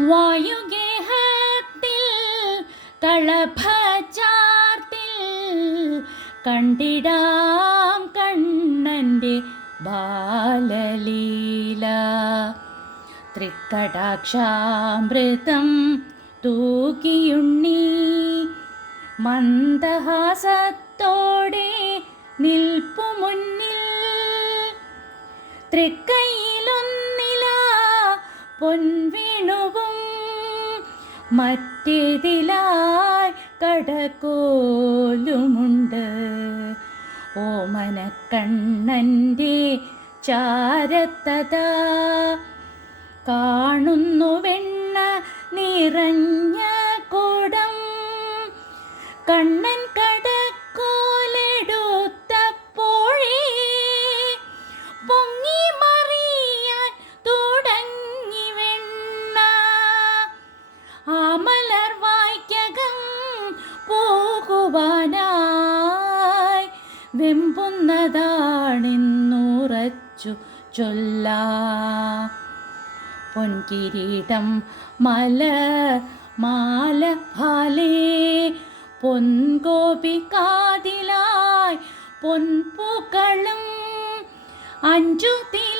വായുഗേഹത്തിൽ കളഭചാർത്തിൽ കണ്ടിടാം കണ്ണന്റെ ബാലലീല. തൃക്കടാക്ഷാമൃതം തൂക്കിയുണ്ണി മന്ദഹാസത്തോടെ നിൽപ്പു മുന്നിൽ തൃക്കൈയിലൊന്നില പൊൻവീണുവും മറ്റേതിലായി കടക്കോലുമുണ്ട്. ഓമനക്കണ്ണന്റെ ചാരത്തതാ കാണുന്നു വെണ്ണ നിറഞ്ഞ വെമ്പുന്നതാണെന്നുറച്ചു ചൊല്ല. പൊൻകിരീടം മല മാല ഫാലേ പൊൻകോപിക്കാതിലായി പൊൻപൂക്കളും അഞ്ചു തിലകങ്ങൾ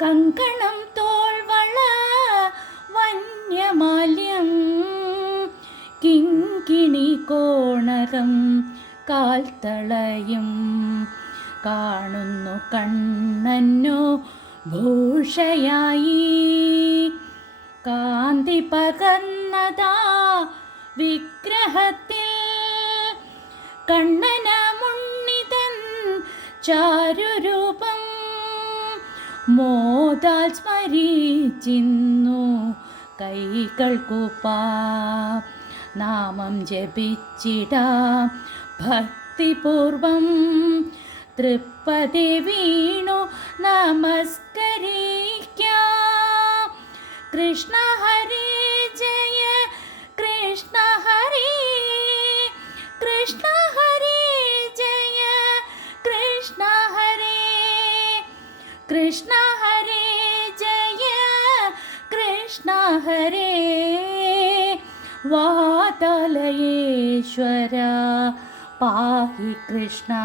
കങ്കണം തോൾവള വന്യമാല്യം കിങ്കിണി കോണകം കാൽത്തളയും കാണുന്നു കണ്ണന്നു ഭൂഷയായി. കാന്തി പകർന്നതാ വിഗ്രഹത്തിൽ കണ്ണനമുണ്ണിതൻ ചാരുരൂപം മോദാൽ സ്മരിച്ചിന്നു. കൈകൾ കൂപ്പാ. നാമം ജപിച്ചിടാം. ഭക്തിപൂർവം തൃപ്പതി വീണു. നമസ്കരിക്കാം. കൃഷ്ണ कृष्ण हरे जय कृष्ण हरे। वातलयेश्वर पाहि कृष्णा।